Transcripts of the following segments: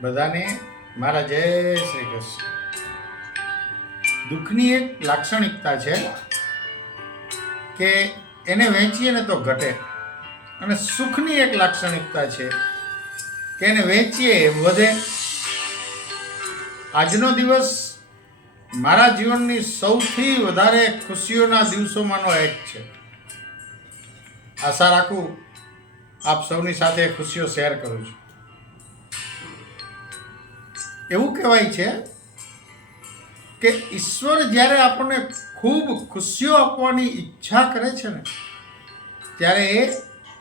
બધાને મારા જય શ્રી કૃષ્ણ. દુઃખની એક લાક્ષણિકતા છે કે એને વેચીએ ને તો ઘટે, અને સુખની એક લાક્ષણિકતા છે કે એને વેચીએ વધે. આજનો દિવસ મારા જીવનની સૌથી વધારે ખુશીઓના દિવસોમાંનો એક છે. આશા રાખું આપ સૌની સાથે ખુશીઓ શેર કરું છું. એવું કહેવાય છે કે ઈશ્વર જ્યારે આપણને ખૂબ ખુશીઓ આપવાની ઈચ્છા કરે છે ને, ત્યારે એ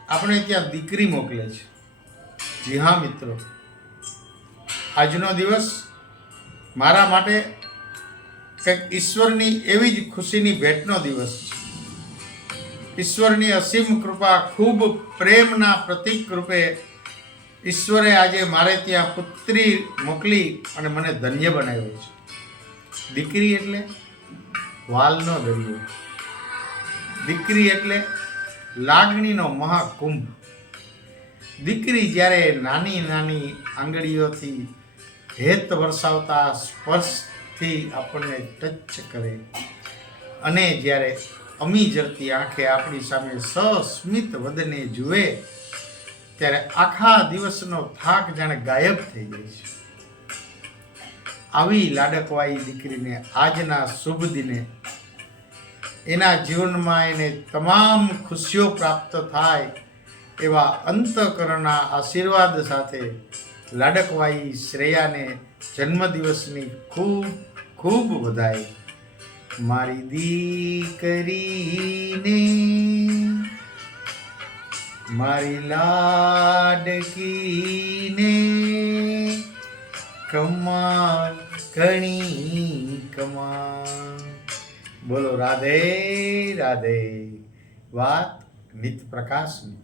આપણે ત્યાં દીકરી મોકલે છે. જી હા મિત્રો, આજનો દિવસ મારા માટે કંઈક ઈશ્વરની એવી જ ખુશીની ભેટનો દિવસ છે. ઈશ્વરની અસીમ કૃપા, ખૂબ પ્રેમના પ્રતીક રૂપે ઈશ્વરે આજે મારે ત્યાં પુત્રી મોકલી અને મને ધન્ય બનાવ્યો છે. દીકરી એટલે વાલનો દરિયો, દીકરી એટલે લાગણીનો મહાકુંભ. દીકરી જ્યારે નાની નાની આંગળીઓથી હેત વરસાવતા સ્પર્શથી આપણને ટચ કરે, અને જ્યારે અમી જરતી આંખે આપણી સામે સસ્મિત વદને જુએ, ત્યારે આખા દિવસનો થાક જાણે ગાયબ થઈ જાય છે. આવી લાડકવાઈ દીકરીને આજના શુભ દિને એના જીવનમાં એને તમામ ખુશીઓ પ્રાપ્ત થાય એવા અંતઃકરણના આશીર્વાદ સાથે લાડકવાઈ શ્રેયાને જન્મદિવસની ખૂબ ખૂબ વધાઈ. મારી દીકરીને, મારી લાડકીને કમાલ ઘણી કમાલ. બોલો રાધે રાધે. વાત નિત પ્રકાશની.